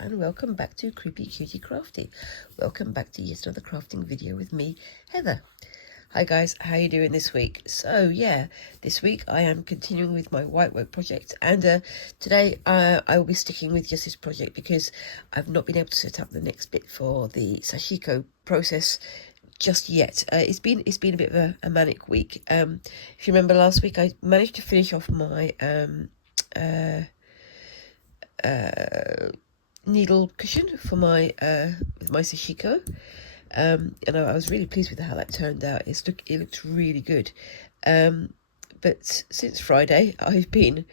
and welcome back to Creepy Cutie Crafty. Welcome back to yet another crafting video with me, Heather. Hi guys, how you doing this week? So yeah, this week I am continuing with my whitework project, and today I will be sticking with just this project because I've not been able to set up the next bit for the Sashiko process just yet. It's been a bit of a manic week. If you remember last week, I managed to finish off my needle cushion for my my Sashiko, and I was really pleased with how that turned out. It looked really good, but since Friday I've been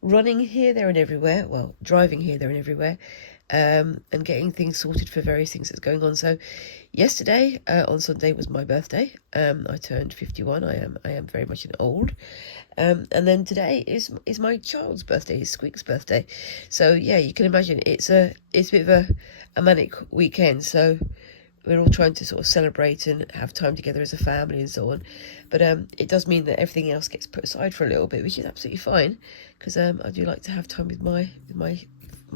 running here, there and everywhere, well, driving here, there and everywhere, and getting things sorted for various things that's going on. So yesterday, on Sunday, was my birthday. I turned 51. I am very much an old. And then today is my child's birthday, it's Squeak's birthday. So yeah, you can imagine it's a bit of a manic weekend. So we're all trying to sort of celebrate and have time together as a family and so on. But it does mean that everything else gets put aside for a little bit, which is absolutely fine, because I do like to have time with my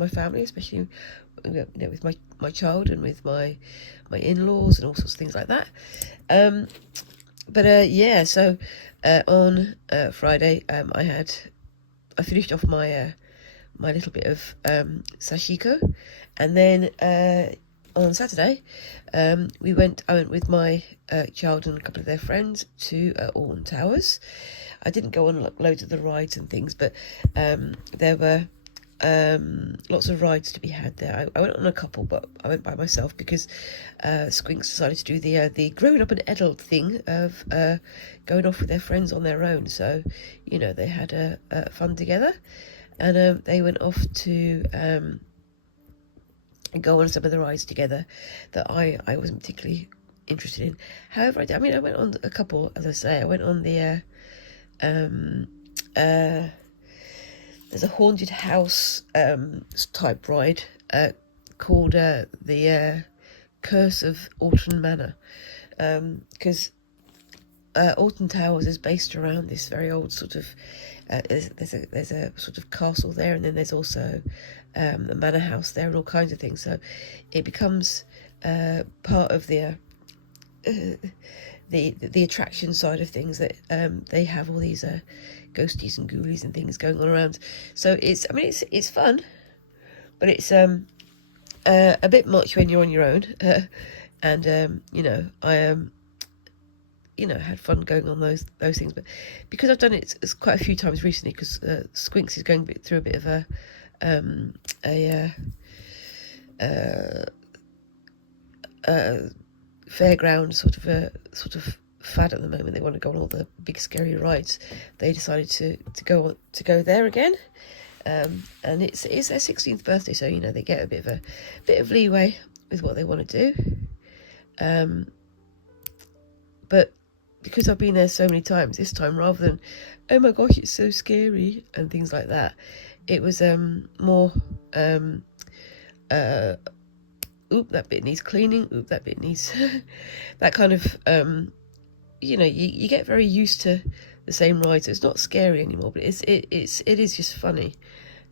family, especially with my child and with my in-laws and all sorts of things like that. Yeah, so on Friday I finished off my my little bit of Sashiko, and then on Saturday I went with my child and a couple of their friends to Alton Towers. I didn't go on loads of the rides and things, but there were lots of rides to be had there. I went on a couple, but I went by myself because Squinks decided to do the grown up and adult thing of going off with their friends on their own. So they had fun together, and they went off to go on some of the rides together that I wasn't particularly interested in. However, I went on a couple. As I say, I went on the there's a haunted house type ride called the Curse of Alton Manor, because Alton Towers is based around this very old sort of there's a sort of castle there, and then there's also a manor house there and all kinds of things. So it becomes part of the attraction side of things, that they have all these ghosties and ghoulies and things going on around. So it's fun, but it's a bit much when you're on your own. And I had fun going on those things, but because I've done it it's quite a few times recently, because Squinks is going through a bit of a fairground sort of fad at the moment. They want to go on all the big scary rides. They decided to go there again, and it's their 16th birthday, so they get a bit of leeway with what they want to do. But because I've been there so many times, this time, rather than oh my gosh it's so scary and things like that, it was more oop, that bit needs cleaning, oop, that bit needs that kind of you get very used to the same ride, so it's not scary anymore, but it is just funny,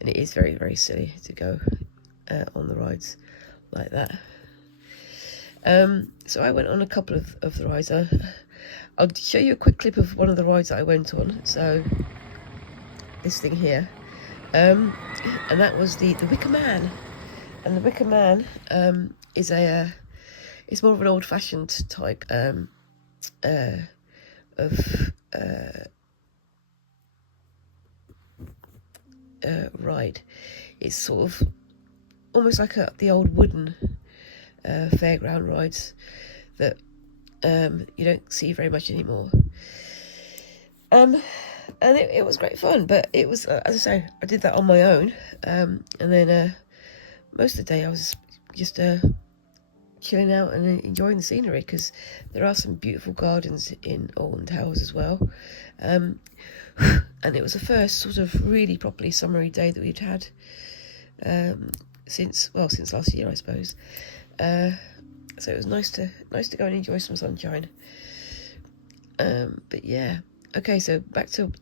and it is very, very silly to go on the rides like that. So I went on a couple of the rides. I'll show you a quick clip of one of the rides that I went on. So this thing here, and that was the Wicker Man. And the Wicker Man is it's more of an old-fashioned type of ride. It's sort of almost like the old wooden fairground rides that you don't see very much anymore. And it was great fun, but it was, as I say, I did that on my own, and then most of the day I was just chilling out and enjoying the scenery, because there are some beautiful gardens in Alton Towers as well. And it was the first sort of really properly summery day that we'd had since last year, I suppose. So it was nice to go and enjoy some sunshine. But yeah, okay, so back to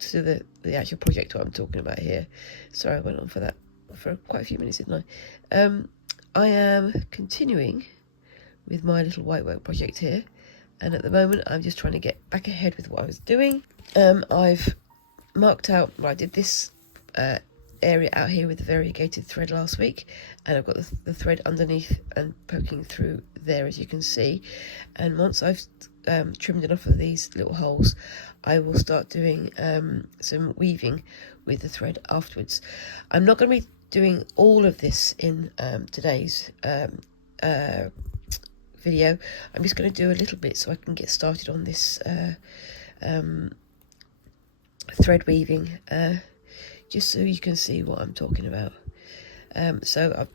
the actual project what I'm talking about here. Sorry I went on for that for quite a few minutes, didn't I? I am continuing with my little whitework project here, and at the moment I'm just trying to get back ahead with what I was doing. I've marked out, well, I did this area out here with the variegated thread last week, and I've got the thread underneath and poking through there, as you can see. And once I've trimmed enough of these little holes, I will start doing some weaving with the thread afterwards. I'm not going to be doing all of this in today's video. I'm just going to do a little bit so I can get started on this thread weaving, just so you can see what I'm talking about. So I've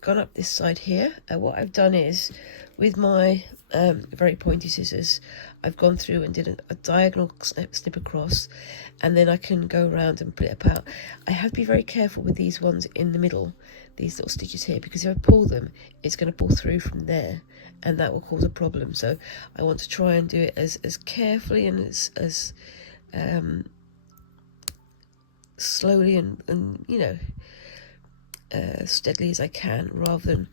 gone up this side here, and what I've done is, with my very pointy scissors, I've gone through and did a diagonal snip across, and then I can go around and pull it apart. I have to be very careful with these ones in the middle, these little stitches here, because if I pull them, it's going to pull through from there, and that will cause a problem. So I want to try and do it as carefully and as slowly and you know, steadily as I can, rather than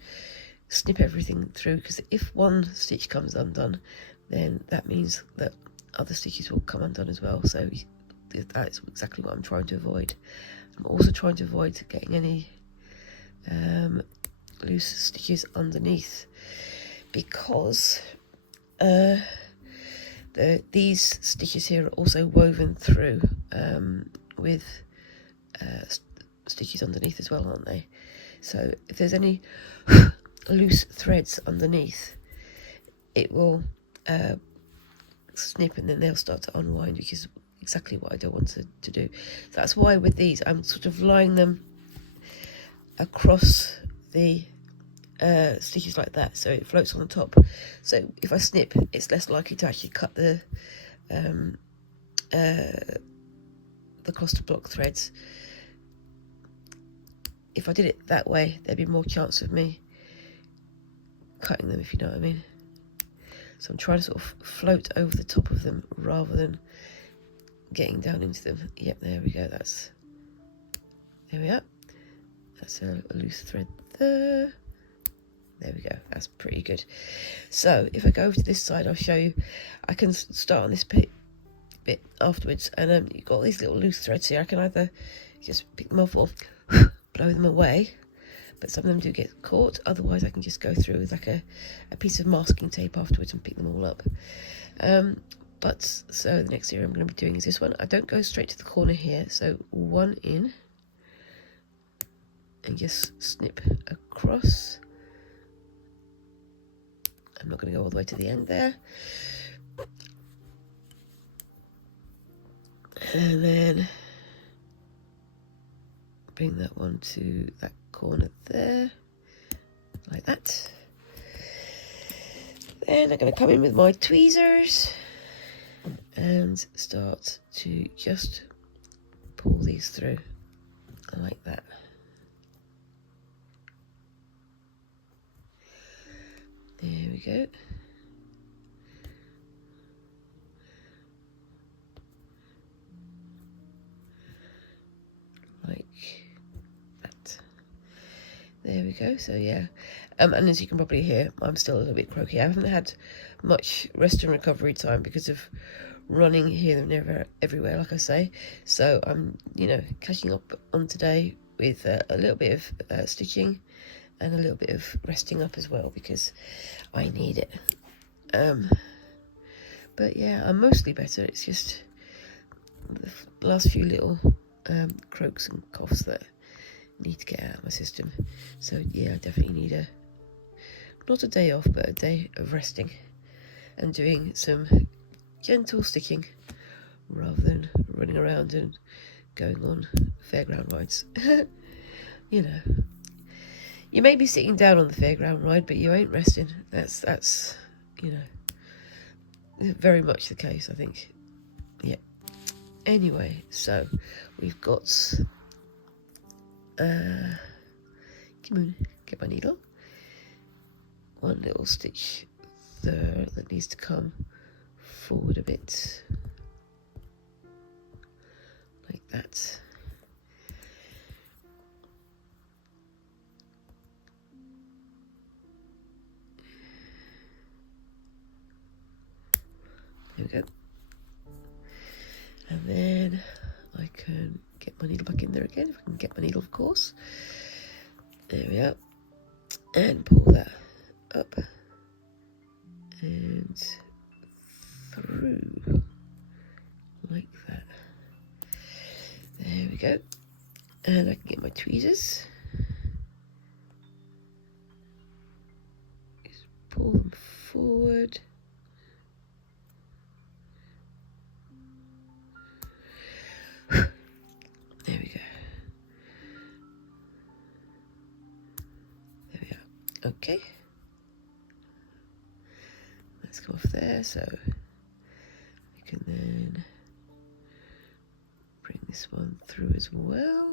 snip everything through, because if one stitch comes undone, then that means that other stitches will come undone as well. So that's exactly what I'm trying to avoid. I'm also trying to avoid getting any loose stitches underneath, because these stitches here are also woven through with stitches underneath as well, aren't they? So if there's any loose threads underneath, it will snip, and then they'll start to unwind, which is exactly what I don't want to do. That's why with these I'm sort of lying them across the stitches like that, so it floats on the top. So if I snip, it's less likely to actually cut the cross to block threads. If I did it that way, there'd be more chance of me cutting them, if you know what I mean. So I'm trying to sort of float over the top of them rather than getting down into them. Yep, there we go. There we are. That's a loose thread there. There we go. That's pretty good. So if I go over to this side, I'll show you. I can start on this bit afterwards, and you've got all these little loose threads here. I can either just pick them off or blow them away, but some of them do get caught. Otherwise I can just go through with like a piece of masking tape afterwards and pick them all up. So the next area I'm going to be doing is this one. I don't go straight to the corner here, so one in and just snip across. I'm not going to go all the way to the end there. And then bring that one to that corner there, like that. Then I'm going to come in with my tweezers and start to just pull these through like that. There we go. Like that. There we go. So yeah, and as you can probably hear, I'm still a little bit croaky. I haven't had much rest and recovery time because of running here and there everywhere, like I say. So I'm, you know, catching up on today with a little bit of stitching and a little bit of resting up as well, because I need it. But yeah, I'm mostly better. It's just the last few little croaks and coughs that need to get out of my system. So yeah, I definitely need not a day off, but a day of resting and doing some gentle stitching rather than running around and going on fairground rides. You know, you may be sitting down on the fairground ride, but you ain't resting. That's you know, very much the case, I think. Yeah. Anyway, so we've got come on, get my needle. One little stitch there that needs to come forward a bit, like that. we go. And then I can get my needle back in there again, if I can get my needle, of course. There we are. And pull that up and through, like that. There we go. And I can get my tweezers. Just pull them forward. There we go. There we are. Okay. Let's go off there, so we can then bring this one through as well.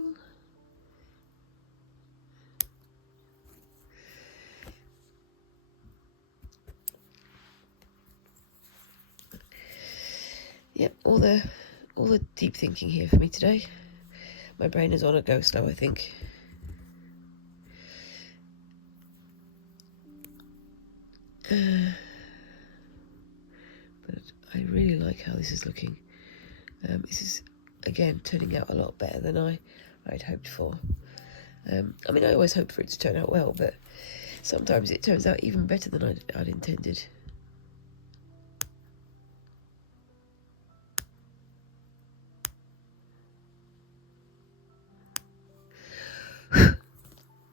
Yep, all the deep thinking here for me today. My brain is on a go slow, I think. But I really like how this is looking. This is, again, turning out a lot better than I'd hoped for. I mean, I always hope for it to turn out well, but sometimes it turns out even better than I'd intended.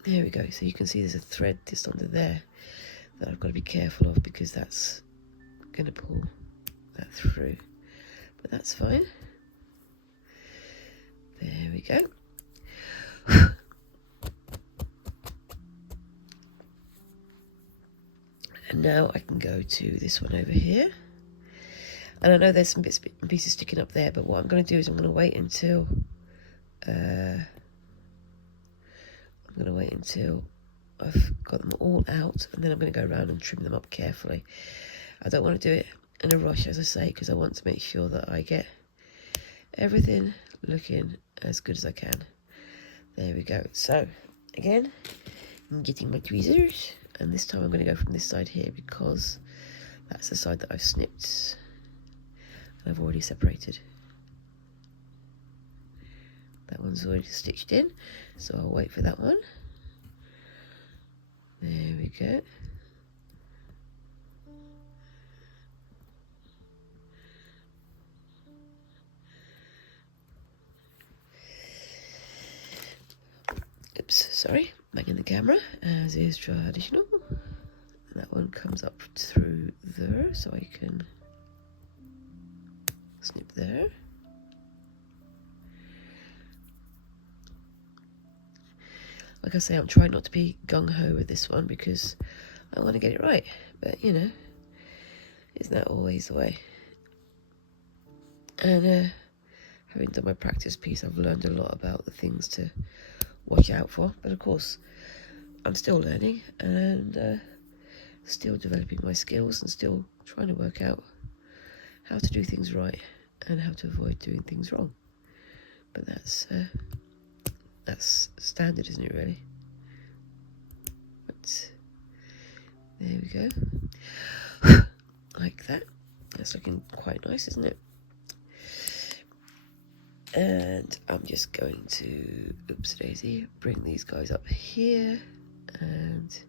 There we go. So you can see there's a thread just under there that I've got to be careful of, because that's going to pull that through. But that's fine. There we go. And now I can go to this one over here. And I know there's some bits and pieces sticking up there, but what I'm going to do is I'm going to wait until I've got them all out, and then I'm going to go around and trim them up carefully. I don't want to do it in a rush, as I say, because I want to make sure that I get everything looking as good as I can. There we go. So again, I'm getting my tweezers, and this time I'm going to go from this side here, because that's the side that I've snipped and I've already separated. That one's already stitched in, so I'll wait for that one. There we go. Oops, sorry, banging the camera, as is traditional. That one comes up through there, so I can snip there. Like I say, I'm trying not to be gung-ho with this one, because I want to get it right. But, you know, isn't that always the way? And having done my practice piece, I've learned a lot about the things to watch out for. But, of course, I'm still learning and still developing my skills and still trying to work out how to do things right and how to avoid doing things wrong. But that's standard, isn't it, really? But there we go. Like that. That's looking quite nice, isn't it? And I'm just going to, oops daisy, bring these guys up here and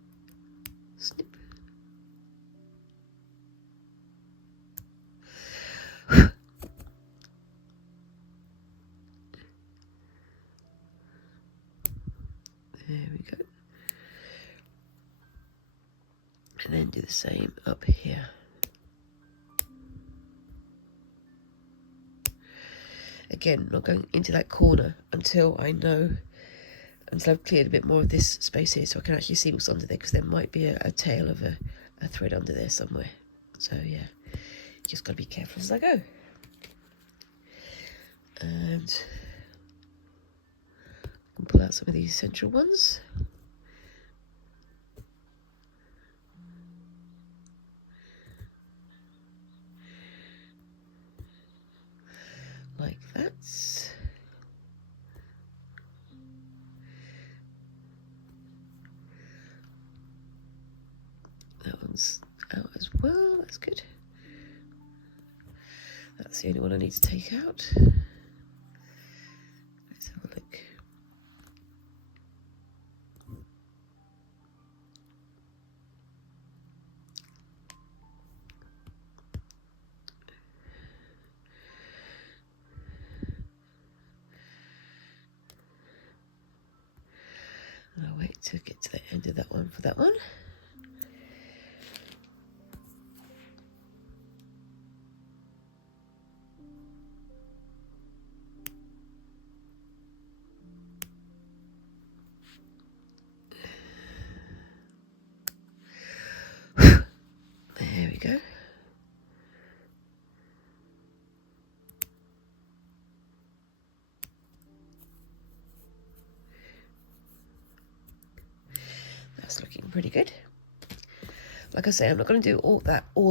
snip. There we go. And then do the same up here. Again, not going into that corner until I've cleared a bit more of this space here, so I can actually see what's under there, because there might be a tail of a thread under there somewhere. So yeah, just got to be careful as I go. And I can pull out some of these central ones. Like that. That one's out as well, that's good. That's the only one I need to take out. Let's have a look. And I'll wait to get to the end of that one for that one. There we go. That's looking pretty good. Like I say, I'm not going to do all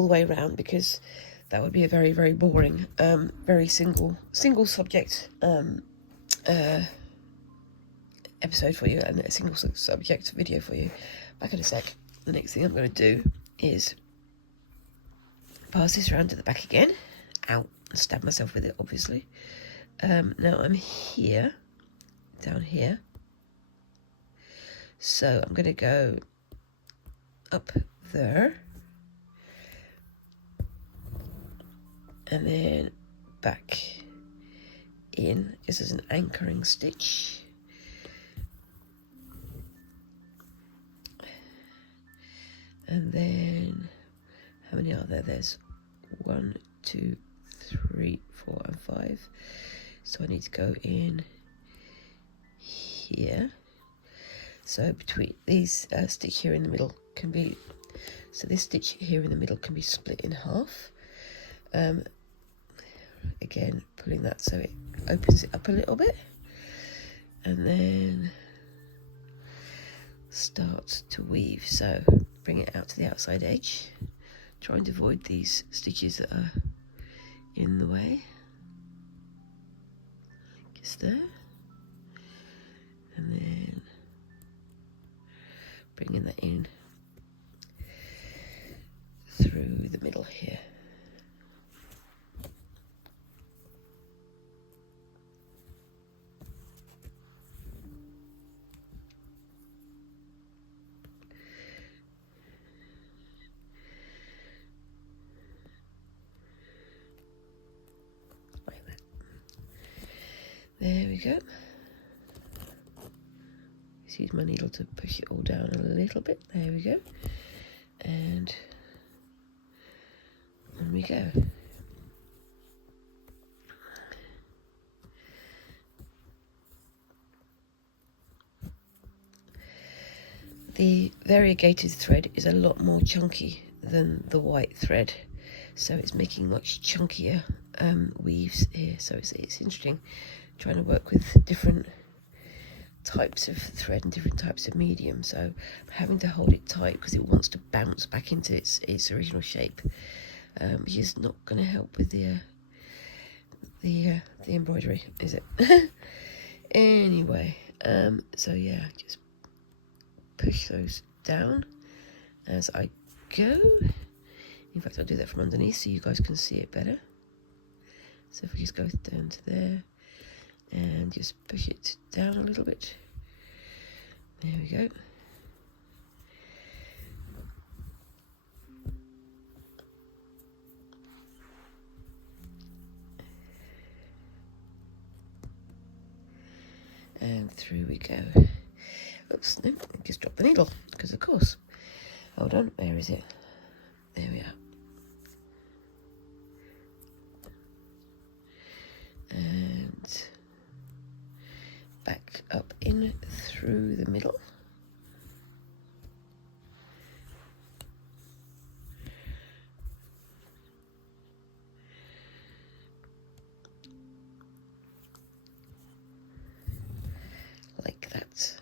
the way around because that would be a very, very boring, very single subject episode for you, and a single subject video for you. Back in a sec. The next thing I'm going to do is pass this around to the back again. Ow, stab myself with it, obviously. Now I'm here, down here. So I'm going to go up there. And then back in. This is an anchoring stitch. And then, how many are there? There's 1, 2, 3, 4, and 5. So I need to go in here. So between these stitch here in the middle can be, so this stitch here in the middle can be split in half. Again, pulling that so it opens it up a little bit. And then start to weave. So bring it out to the outside edge. Trying to avoid these stitches that are in the way. Just there. And then bringing that in through the middle here. Like that. There we go. Just use my needle to push it all down a little bit. There we go. And on we go. The variegated thread is a lot more chunky than the white thread, so it's making much chunkier weaves here. So it's interesting trying to work with different types of thread and different types of medium. So I'm having to hold it tight because it wants to bounce back into its original shape, which is not going to help with the embroidery, is it? Anyway, so yeah, just push those down as I go. In fact, I'll do that from underneath so you guys can see it better. So if we just go down to there and just push it down a little bit. There we go. And through we go. Oops, no, I just dropped the needle, because of course. Hold on, where is it? There we are. And back up in through the middle. Like that.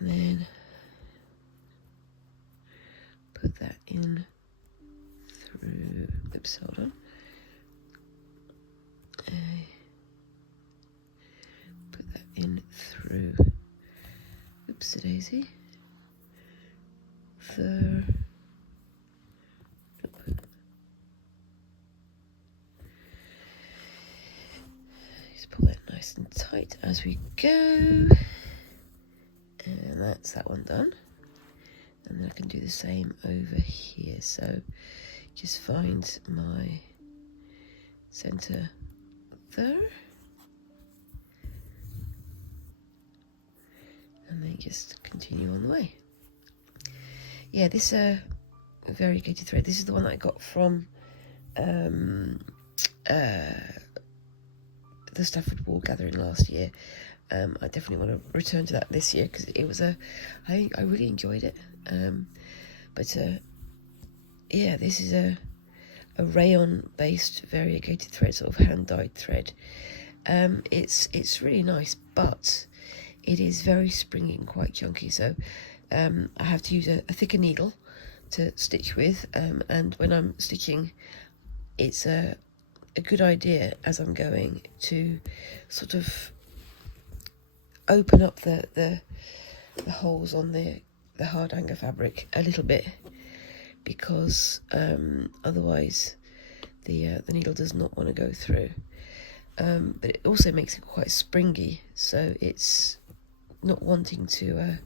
And then put that in through, oops, hold on. Put that in through, oopsie daisy, the nice and tight as we go. And that's that one done. And then I can do the same over here. So just find my center there. And then just continue on the way. Yeah, this variegated thread, this is the one that I got from the Stafford Wool Gathering last year. I definitely want to return to that this year because it was I really enjoyed it. Yeah, this is a rayon based variegated thread, sort of hand dyed thread. It's really nice, but it is very springy and quite chunky, so I have to use a thicker needle to stitch with, and when I'm stitching, it's a good idea as I'm going to sort of open up the holes on the hard hanger fabric a little bit, because otherwise the needle does not want to go through. But it also makes it quite springy, so it's not wanting to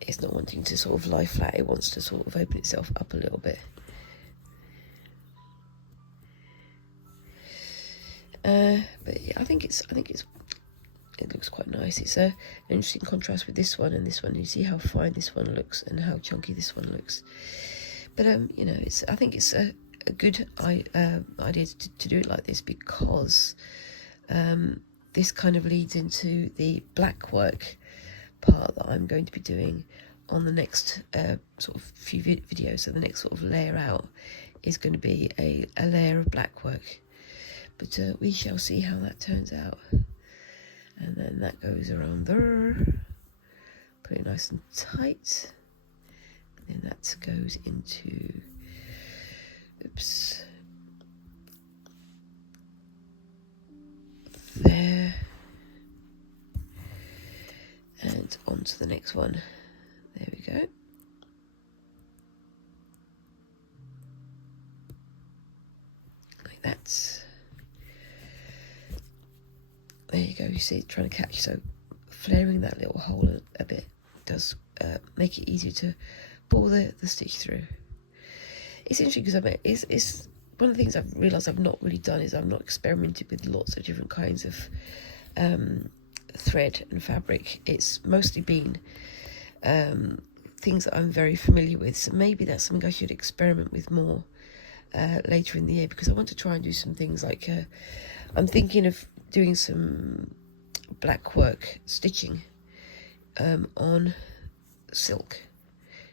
it's not wanting to sort of lie flat. It wants to sort of open itself up a little bit. But yeah, I think it looks quite nice. It's an interesting contrast with this one and this one. You see how fine this one looks and how chunky this one looks. But you know, I think it's a good idea to do it like this, because this kind of leads into the black work part that I'm going to be doing on the next sort of few videos. So the next sort of layer out is going to be a layer of black work, but we shall see how that turns out. And then that goes around there, put it nice and tight, and then that goes into, oops, there, and on to the next one. There we go. Like that. There you go, you see it trying to catch, so flaring that little hole a bit does make it easier to bore the stitch through. It's interesting because it's one of the things I've realised I've not really done is I've not experimented with lots of different kinds of thread and fabric. It's mostly been things that I'm very familiar with, so maybe that's something I should experiment with more later in the year, because I want to try and do some things like I'm thinking of doing some black work stitching on silk,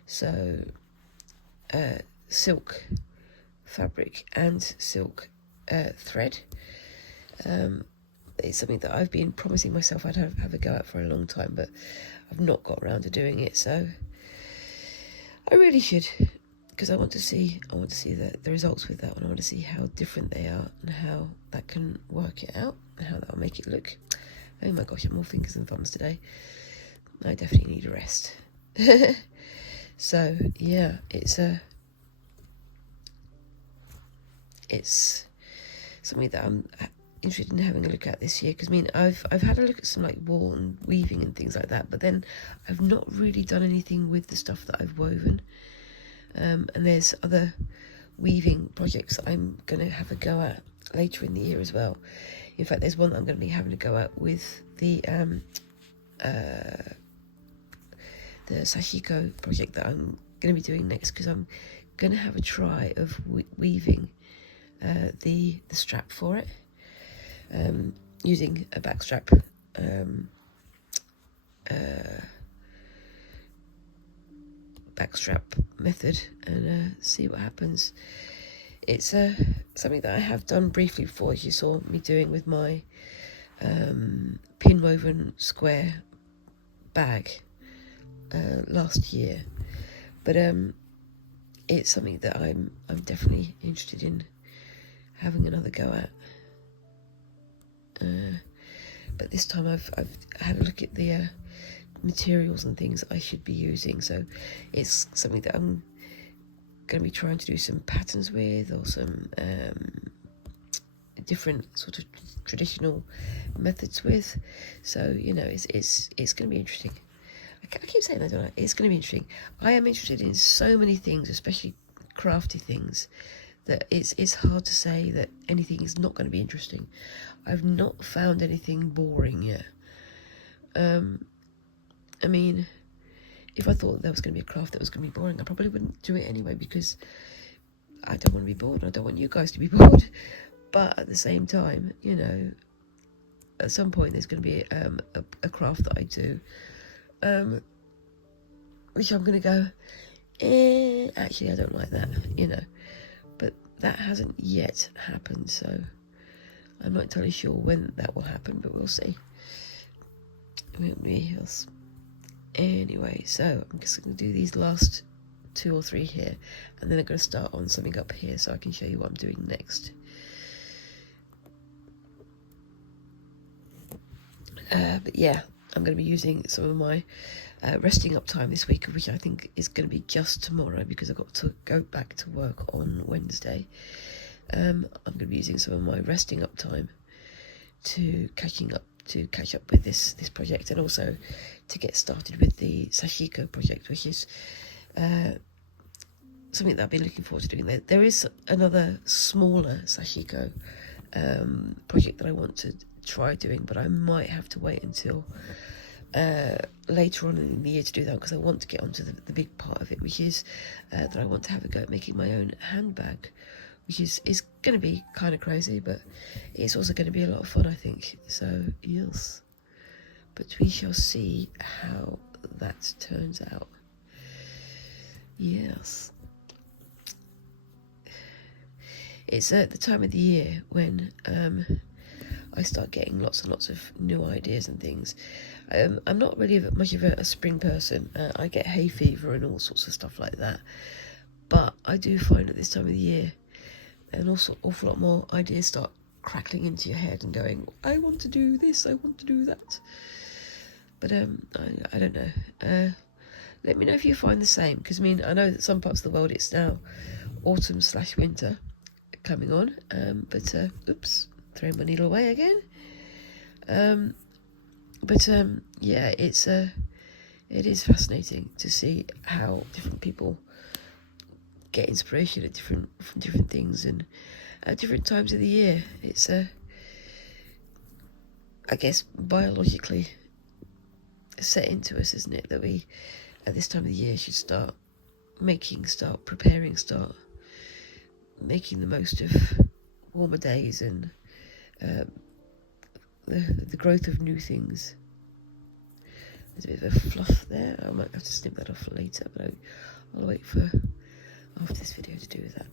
so silk fabric and silk thread. It's something that I've been promising myself I'd have a go at for a long time, but I've not got around to doing it, so I really should, because I want to see the results with that one. I want to see how different they are and how that can work it out and how that will make it look. Oh my gosh, I'm more fingers than thumbs today. I definitely need a rest. So yeah, it's something that I'm interested in having a look at this year, because I mean I've had a look at some like wool and weaving and things like that, but then I've not really done anything with the stuff that I've woven. And there's other weaving projects that I'm going to have a go at later in the year as well. In fact, there's one that I'm going to be having a go at with the Sashiko project that I'm going to be doing next, because I'm going to have a try of weaving the strap for it, using a back strap backstrap method, and see what happens. It's something that I have done briefly before, as you saw me doing with my pin woven square bag last year, but it's something that I'm definitely interested in having another go at. But this time I've had a look at the materials and things I should be using. So it's something that I'm going to be trying to do some patterns with, or some different sort of traditional methods with. So it's going to be interesting. I keep saying that, don't I? It's going to be interesting. I am interested in so many things, especially crafty things, that it's hard to say that anything is not going to be interesting. I've not found anything boring yet. I mean, if I thought there was going to be a craft that was going to be boring, I probably wouldn't do it anyway, because I don't want to be bored. I don't want you guys to be bored. But at the same time, at some point there's going to be a craft that I do, which I'm going to go, actually I don't like that, But that hasn't yet happened, so I'm not entirely sure when that will happen, but we'll see. Anyway, so I'm just going to do these last 2 or 3 here, and then I'm going to start on something up here so I can show you what I'm doing next. But yeah, I'm going to be using some of my resting up time this week, which I think is going to be just tomorrow, because I've got to go back to work on Wednesday. I'm going to be using some of my resting up time to catch up with this project, and also to get started with the Sashiko project, which is something that I've been looking forward to doing. There is another smaller Sashiko project that I want to try doing, but I might have to wait until later on in the year to do that, because I want to get onto the big part of it, which is that I want to have a go at making my own handbag, which is going to be kind of crazy, but it's also going to be a lot of fun, I think. So yes, but we shall see how that turns out. Yes, it's at the time of the year when I start getting lots and lots of new ideas and things. I'm not really much of a spring person. I get hay fever and all sorts of stuff like that, but I do find at this time of the year an awful lot more ideas start crackling into your head and going, I want to do this, I want to do that. But I don't know. Let me know if you find the same, because I know that some parts of the world it's now autumn/winter coming on, but oops, throwing my needle away again. Yeah, it is fascinating to see how different people get inspiration from different things, and at different times of the year. It's I guess biologically set into us, isn't it, that we at this time of the year should start making the most of warmer days and the growth of new things. There's a bit of a fluff there. I might have to snip that off later, but I'll wait for after this video to do that.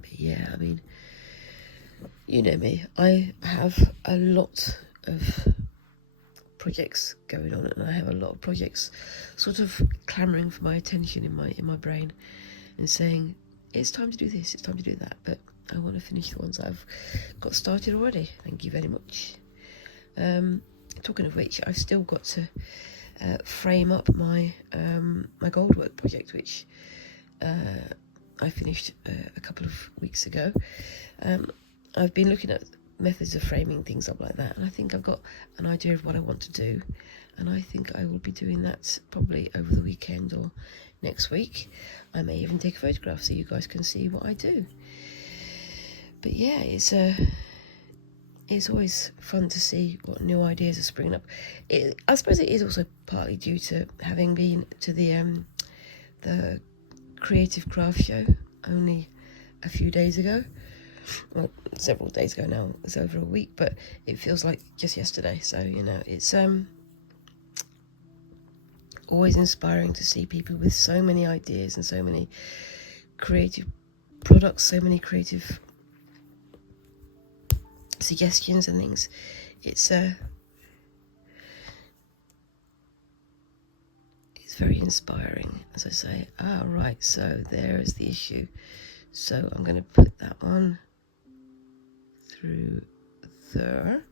But yeah, you know me, I have a lot of projects going on, and I have a lot of projects sort of clamoring for my attention in my brain and saying, it's time to do this, it's time to do that, but I want to finish the ones I've got started already. Thank you very much. Talking of which, I've still got to frame up my my goldwork project, which I finished a couple of weeks ago. I've been looking at methods of framing things up like that, and I think I've got an idea of what I want to do, and I think I will be doing that probably over the weekend or next week. I may even take a photograph so you guys can see what I do. But yeah, it's always fun to see what new ideas are springing up. I suppose it is also partly due to having been to the Creative Craft Show only a few days ago. Well, several days ago now. It's over a week, but it feels like just yesterday. So it's always inspiring to see people with so many ideas and so many creative products, so many creative suggestions and things. It's very inspiring, as I say. Right, so there is the issue. So I'm going to put that one through there.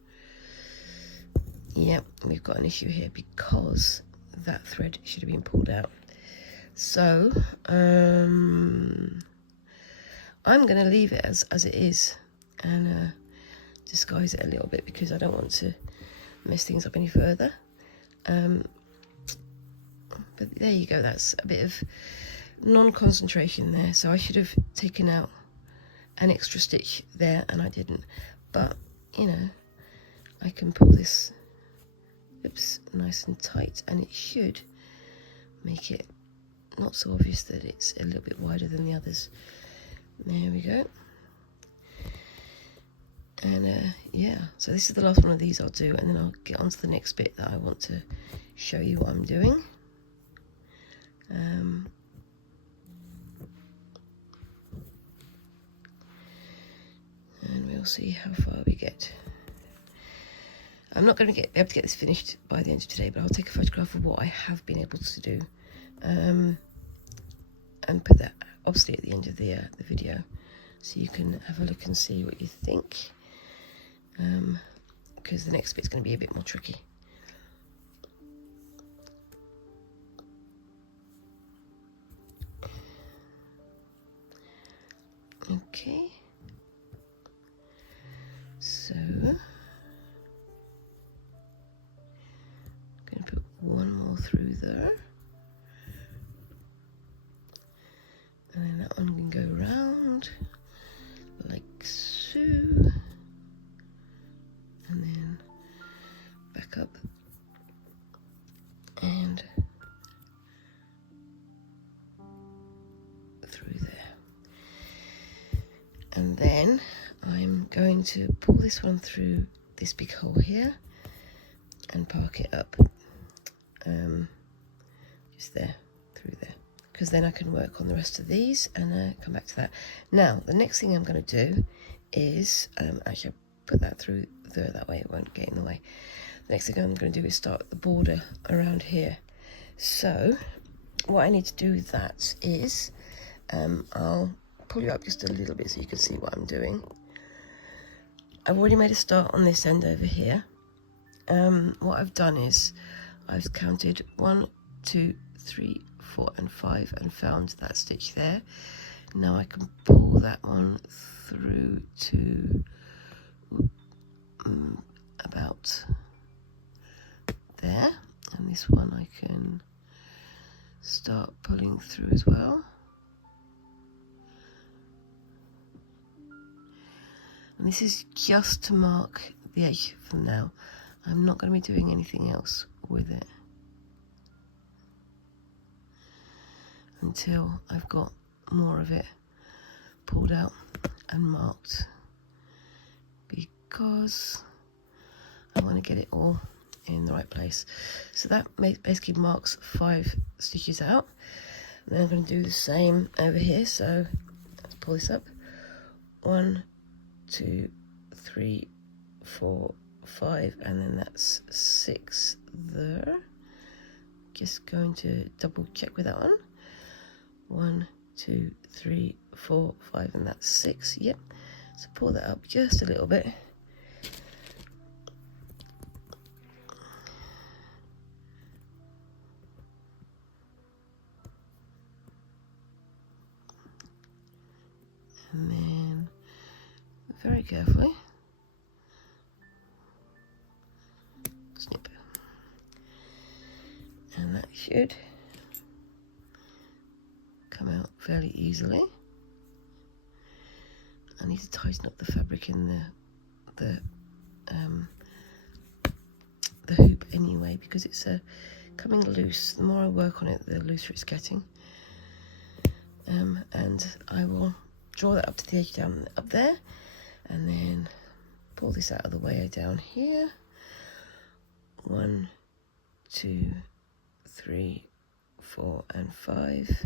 Yep, we've got an issue here because that thread should have been pulled out. So I'm going to leave it as it is and disguise it a little bit because I don't want to mess things up any further. But there you go, that's a bit of non-concentration there. So I should have taken out an extra stitch there and I didn't. But, you know, I can pull this, oops, nice and tight, and it should make it not so obvious that it's a little bit wider than the others. There we go. And yeah, so this is the last one of these I'll do, and then I'll get on to the next bit that I want to show you what I'm doing. And we'll see how far we get. I'm not going to be able to get this finished by the end of today, but I'll take a photograph of what I have been able to do, and put that obviously at the end of the video, so you can have a look and see what you think, because the next bit's going to be a bit more tricky. Okay, so I'm going to put one more through there, and then that one can go round like so, and then back up and through there. And then I'm going to pull this one through this big hole here and park it up, just there, through there, because then I can work on the rest of these and come back to that. Now, the next thing I'm going to do is, actually I'll put that through there, that way it won't get in the way. The next thing I'm going to do is start the border around here. So what I need to do with that is, I'll pull you up just a little bit so you can see what I'm doing. I've already made a start on this end over here. What I've done is I've counted 1, 2, 3, 4 and 5 and found that stitch there. Now I can pull that one through to about there, and this one I can start pulling through as well. And this is just to mark the edge for now. I'm not going to be doing anything else with it until I've got more of it pulled out and marked, because I want to get it all in the right place. So that basically marks 5 stitches out. And then I'm going to do the same over here. So let's pull this up. 1, 2, 3, 4, 5, and then that's 6 there. Just going to double check with that one. 1, 2, 3, 4, 5, and that's 6. Yep. So pull that up just a little bit. And then very carefully snip, and that should come out fairly easily. I need to tighten up the fabric in the hoop anyway, because it's coming loose. The more I work on it, the looser it's getting. And I will draw that up to the edge down up there, and then pull this out of the way down here. 1, 2, 3, 4 and 5.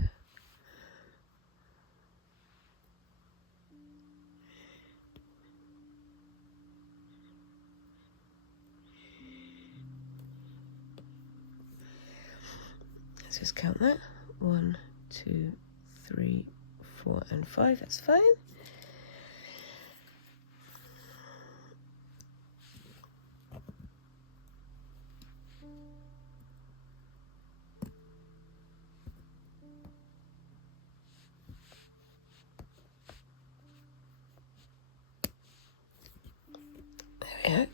It's just count that. 1, 2, 3, 4 and 5, that's fine. There we go.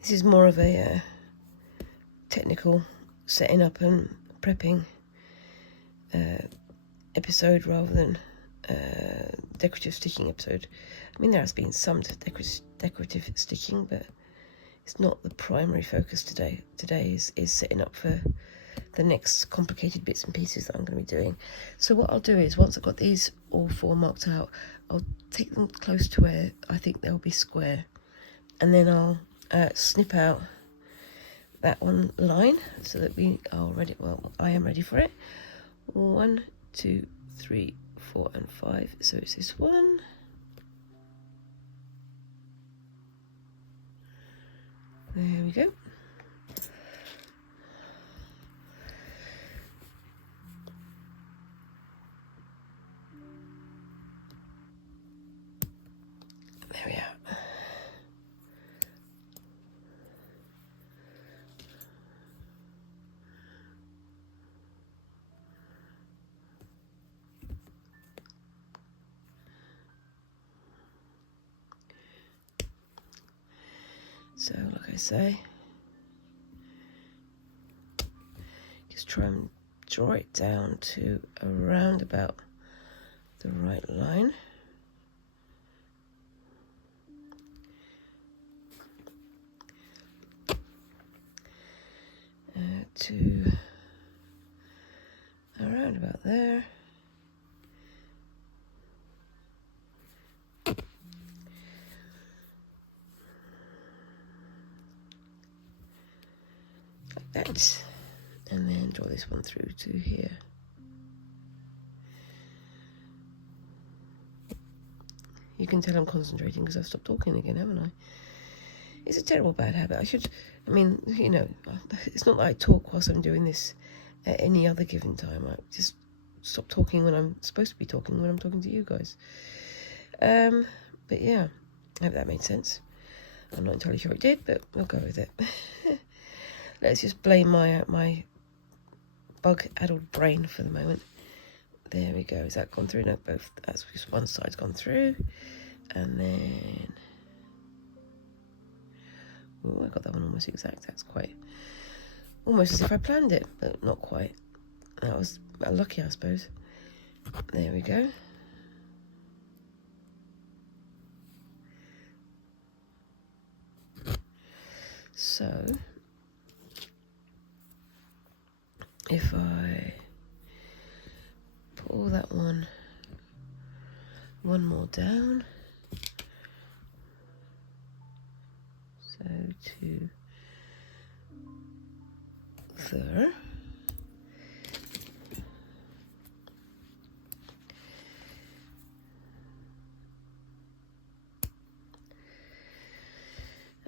This is more of a technical setting up and prepping episode rather than decorative stitching episode. I mean, there has been some decorative stitching, but it's not the primary focus today. Today is setting up for the next complicated bits and pieces that I'm going to be doing. So what I'll do is, once I've got these all 4 marked out, I'll take them close to where I think they'll be square, and then I'll snip out that one line so that we are ready. Well, I am ready for it. 1, 2, 3, 4 and 5. So it's this one. There we go. There we are. So, like I say, just try and draw it down to around about the right line. To around about there. Like that. And then draw this one through to here. You can tell I'm concentrating because I've stopped talking again, haven't I? It's a terrible bad habit. I mean, you know, it's not that I talk whilst I'm doing this at any other given time. I just stop talking when I'm supposed to be talking, when I'm talking to you guys. But yeah, I hope that made sense. I'm not entirely sure it did, but we'll go with it. Let's just blame my bug-addled brain for the moment. There we go. Is that gone through? No, both. That's just one side's gone through. And then... oh, I got that one almost exact. That's quite... almost as if I planned it, but not quite. That was lucky, I suppose. There we go. So... if I pull that one more down, so to there,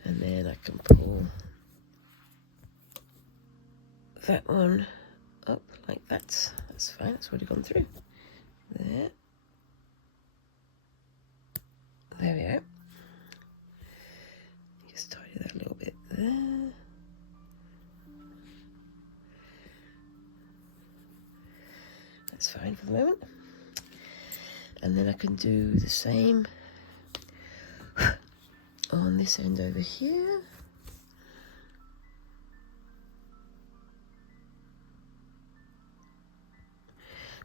and then I can pull that one up like that. That's fine, that's already gone through. There. There we go. Just tidy that a little bit there. That's fine for the moment. And then I can do the same on this end over here.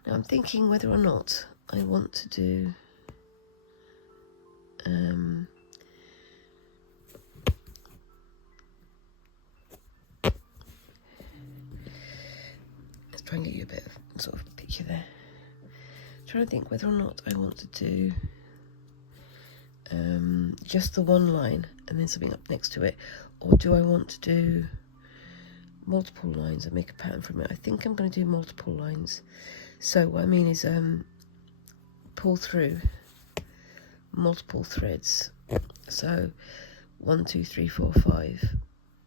Now I'm thinking whether or not I want to do let's try and get you a bit of sort of picture there. I'm trying to think whether or not I want to do just the one line and then something up next to it, or do I want to do multiple lines and make a pattern from it. I think I'm going to do multiple lines. So what I mean is pull through multiple threads. So 1, 2, 3, 4, 5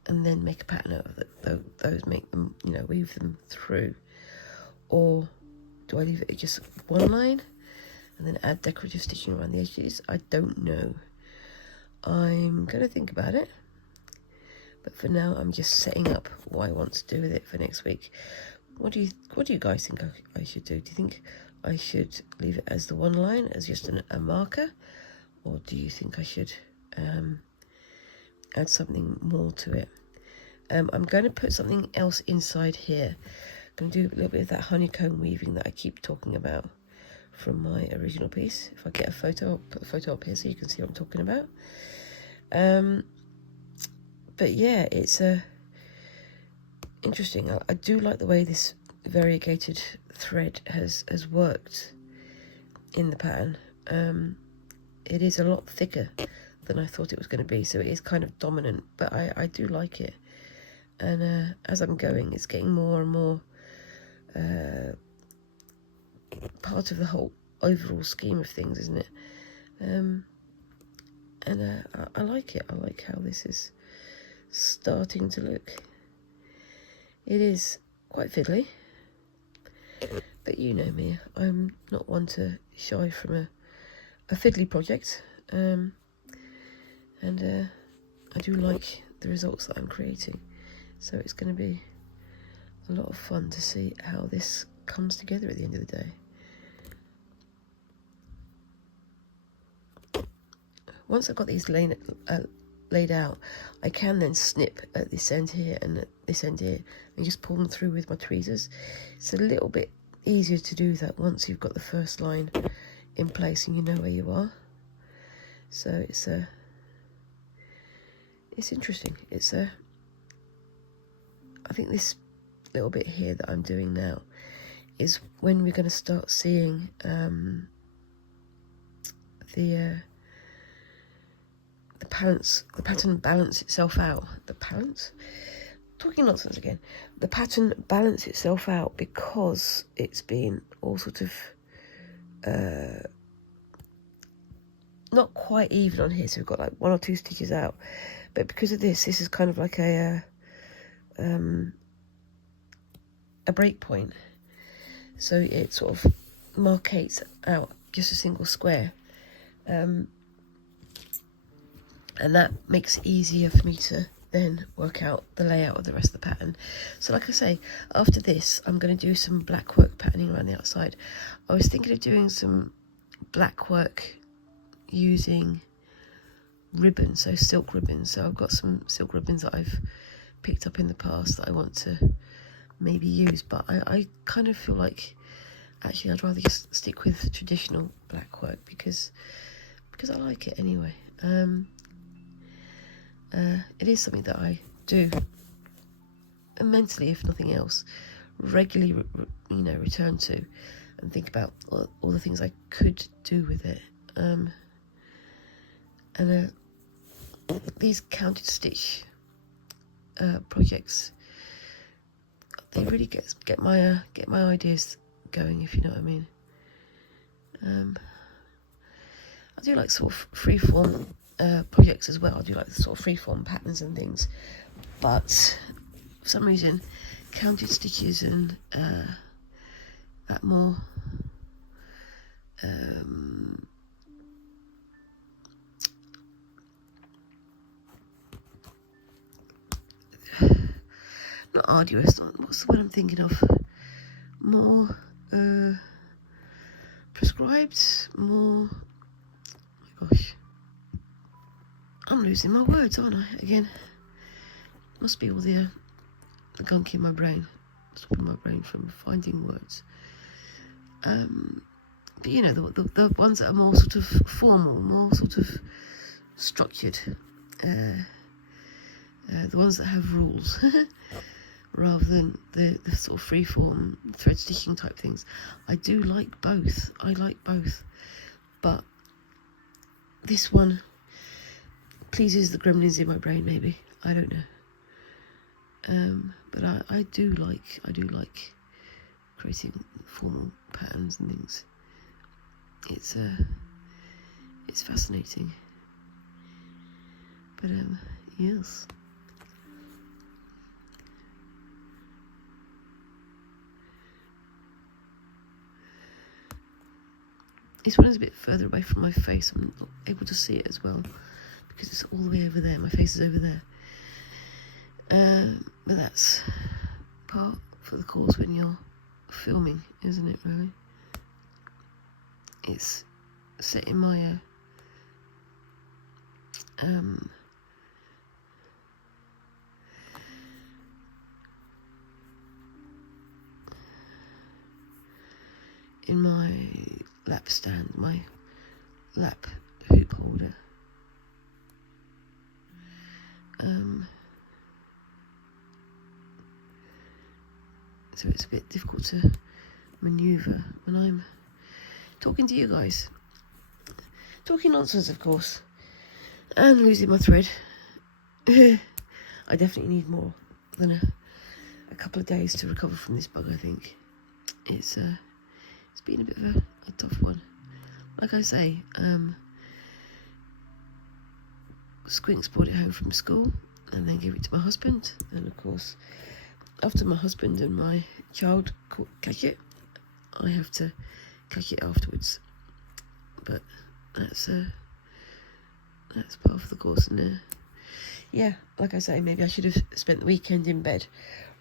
and then make a pattern out of those, make them, weave them through? Or do I leave it at just one line and then add decorative stitching around the edges? I don't know. I'm going to think about it. But for now, I'm just setting up what I want to do with it for next week. What do you guys think I should do? Do you think I should leave it as the one line, as just a marker? Or do you think I should add something more to it? I'm going to put something else inside here. I'm going to do a little bit of that honeycomb weaving that I keep talking about from my original piece. If I get a photo, I'll put a photo up here so you can see what I'm talking about. But yeah, it's interesting. I do like the way this variegated thread has worked in the pattern. It is a lot thicker than I thought it was going to be, so it is kind of dominant, but I do like it. And as I'm going, it's getting more and more part of the whole overall scheme of things, isn't it? And I like it. I like how this is starting to look. It is quite fiddly, but you know me, I'm not one to shy from a fiddly project, and I do like the results that I'm creating, so it's going to be a lot of fun to see how this comes together at the end of the day. Once I've got these laid out, I can then snip at this end here and at this end here and just pull them through with my tweezers. It's a little bit easier to do that once you've got the first line in place and you know where you are. So it's interesting. I think this little bit here that I'm doing now is when we're going to start seeing the pattern balance itself out. Talking nonsense again. The pattern balance itself out because it's been all sort of not quite even on here, so we've got like 1 or 2 stitches out, but because of this is kind of like a break point, so it sort of marcates out just a single square, and that makes it easier for me to then work out the layout of the rest of the pattern. So like I say, after this I'm going to do some black work patterning around the outside. I was thinking of doing some black work using ribbon, so silk ribbons. So I've got some silk ribbons that I've picked up in the past that I want to maybe use, but I kind of feel like actually I'd rather just stick with traditional black work because I like it anyway. It is something that I do mentally, if nothing else, regularly return to and think about all the things I could do with it. And these counted stitch projects, they really get my ideas going, if you know what I mean. I do like sort of freeform projects as well. I do like the sort of freeform patterns and things, but for some reason counted stitches and that more not arduous, what's the word I'm thinking of, more prescribed, more, oh my gosh, I'm losing my words, aren't I, again? Must be all the gunk in my brain, stopping my brain from finding words. But you know, the ones that are more sort of formal, more sort of structured, the ones that have rules, rather than the sort of freeform thread stitching type things. I do like both. I like both, but this one pleases the gremlins in my brain, maybe. I don't know. But I do like creating formal patterns and things. It's fascinating. But yes. This one is a bit further away from my face. I'm not able to see it as well because it's all the way over there. My face is over there. But that's part for the course when you're filming, isn't it, really? It's set in my in my lap stand, my lap hoop holder. So it's a bit difficult to manoeuvre when I'm talking to you guys. Talking nonsense, of course. And losing my thread. I definitely need more than a couple of days to recover from this bug, I think. It's been a bit of a tough one. Like I say, Squinks brought it home from school and then gave it to my husband. And of course, after my husband and my child catch it, I have to catch it afterwards. But that's part of the course. And yeah, like I say, maybe I should have spent the weekend in bed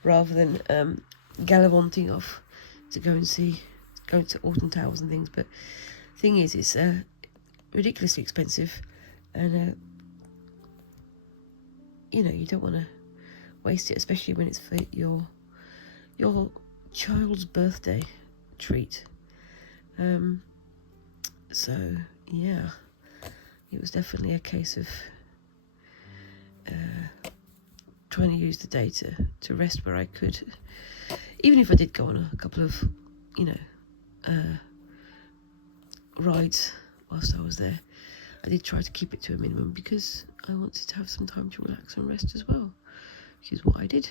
rather than gallivanting off to go to Alton Towers and things. But the thing is, it's ridiculously expensive, and you know, you don't want to waste it, especially when it's for your child's birthday treat. So yeah, it was definitely a case of trying to use the day to rest where I could. Even if I did go on a couple of, you know, rides whilst I was there, I did try to keep it to a minimum because I wanted to have some time to relax and rest as well, which is what I did.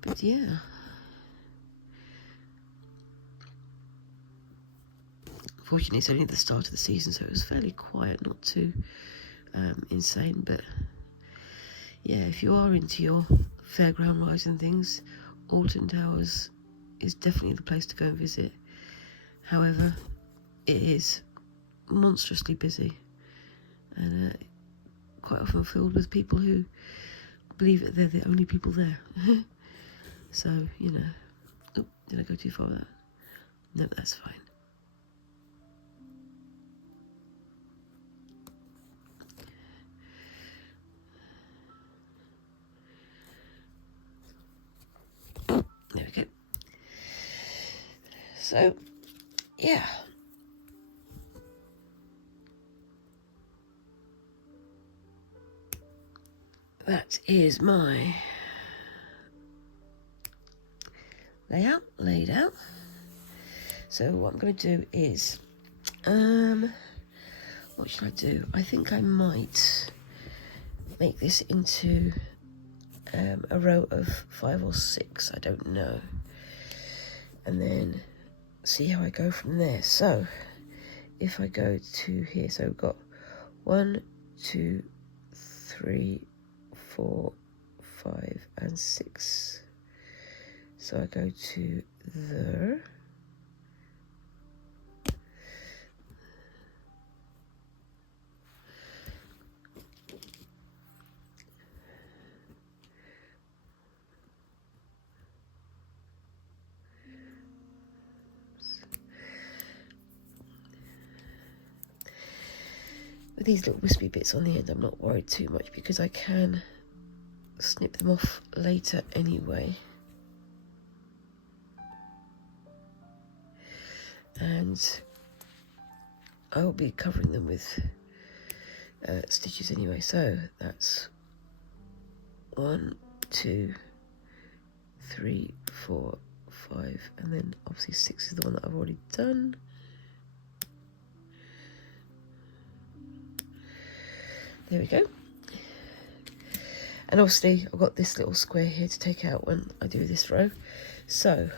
But yeah, fortunately it's only the start of the season, so it was fairly quiet, not too insane. But yeah, if you are into your fairground rides and things, Alton Towers is definitely the place to go and visit. However, it is monstrously busy and quite often filled with people who believe that they're the only people there. So, you know, oh, did I go too far with that? No, that's fine. There we go. So, yeah. That is my layout laid out. So what I'm going to do is, what should I do? I think I might make this into a row of 5 or 6, I don't know, and then see how I go from there. So if I go to here, so we've got 1, 2, 3, 4, 5 and 6. So I go to there. With these little wispy bits on the end, I'm not worried too much because I can snip them off later anyway. And I'll be covering them with stitches anyway. So that's 1, 2, 3, 4, 5, and then obviously 6 is the one that I've already done. There we go. And obviously I've got this little square here to take out when I do this row. So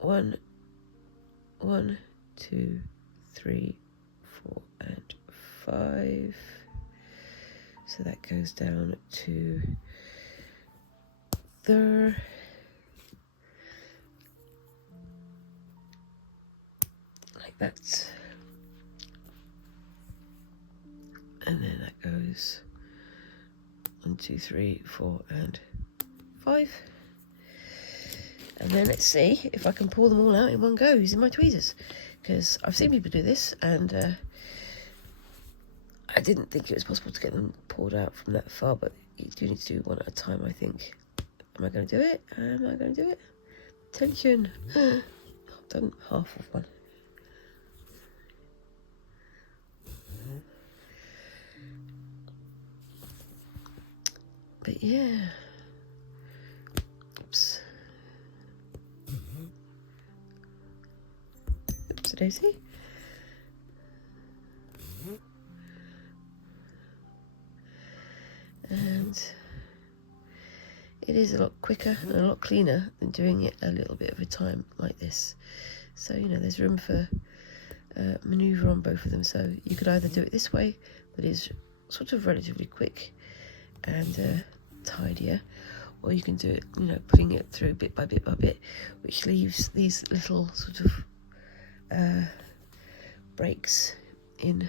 1, 2, 3, 4 and 5. So that goes down to there. like that. And then that goes 1, 2, 3, 4 and 5. And then let's see if I can pull them all out in one go using my tweezers, because I've seen people do this, and I didn't think it was possible to get them pulled out from that far, but you do need to do one at a time, I think. Am I going to do it? Am I going to do it? Tension. I've done half of one. But yeah. Oops. Oops, daisy. And it is a lot quicker and a lot cleaner than doing it a little bit of a time like this. So, you know, there's room for manoeuvre on both of them. So you could either do it this way, that is sort of relatively quick and tidier, or you can do it, you know, putting it through bit by bit by bit, which leaves these little sort of breaks in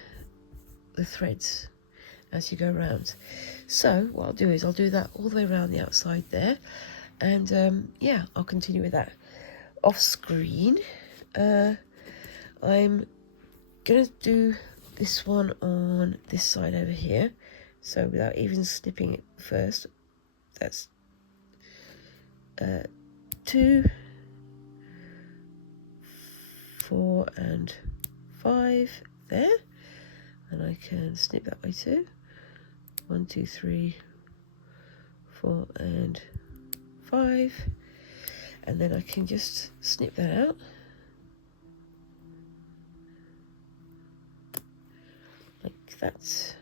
the threads as you go around. So what I'll do is I'll do that all the way around the outside there, and yeah, I'll continue with that off screen. I'm gonna do this one on this side over here, so without even snipping it first. That's 2, 4 and 5 there, and I can snip that way too. 1, 2, 3, 4 and 5, and then I can just snip that out like that.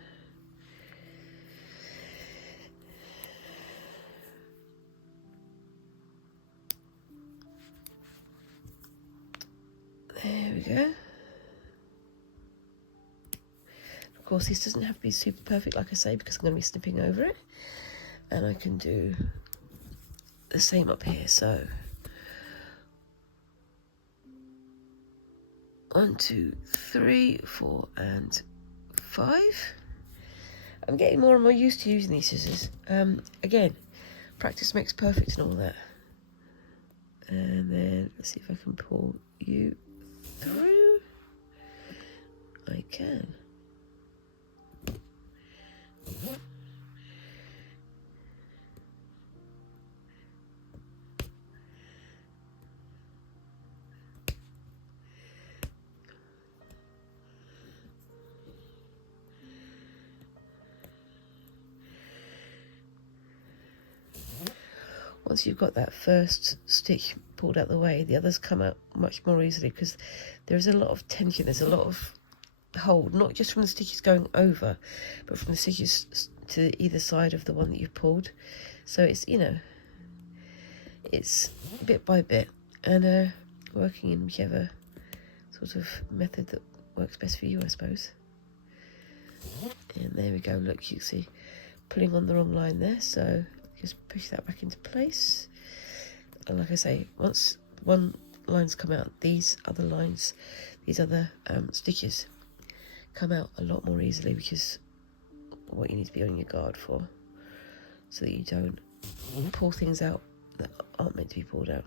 There we go. Of course, this doesn't have to be super perfect, like I say, because I'm going to be snipping over it. And I can do the same up here. So 1, 2, 3, 4 and 5. I'm getting more and more used to using these scissors. Again, practice makes perfect and all that. And then let's see if I can pull you through. I can. Once you've got that first stitch pulled out the way, the others come out much more easily, because there's a lot of tension, there's a lot of hold, not just from the stitches going over, but from the stitches to either side of the one that you've pulled. So it's, you know, it's bit by bit, and working in whichever sort of method that works best for you, I suppose. And there we go, look, you see pulling on the wrong line there, so just push that back into place. And like I say, once one line's come out, these other lines, these other stitches come out a lot more easily, which is what you need to be on your guard for, so that you don't pull things out that aren't meant to be pulled out.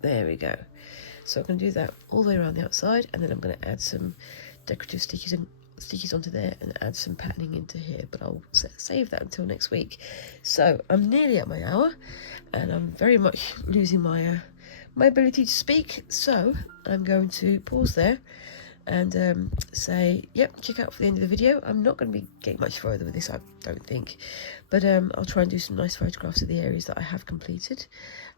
There we go. So I'm going to do that all the way around the outside, and then I'm going to add some decorative stitches onto there and add some patterning into here, but I'll save that until next week. So I'm nearly at my hour, and I'm very much losing my my ability to speak, so I'm going to pause there and say, yep, check out for the end of the video. I'm not going to be getting much further with this, I don't think, but I'll try and do some nice photographs of the areas that I have completed,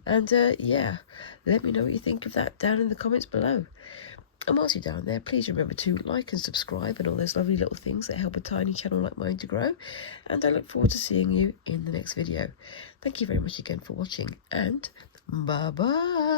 and yeah, let me know what you think of that down in the comments below. And whilst you're down there, please remember to like and subscribe and all those lovely little things that help a tiny channel like mine to grow. And I look forward to seeing you in the next video. Thank you very much again for watching, and bye-bye.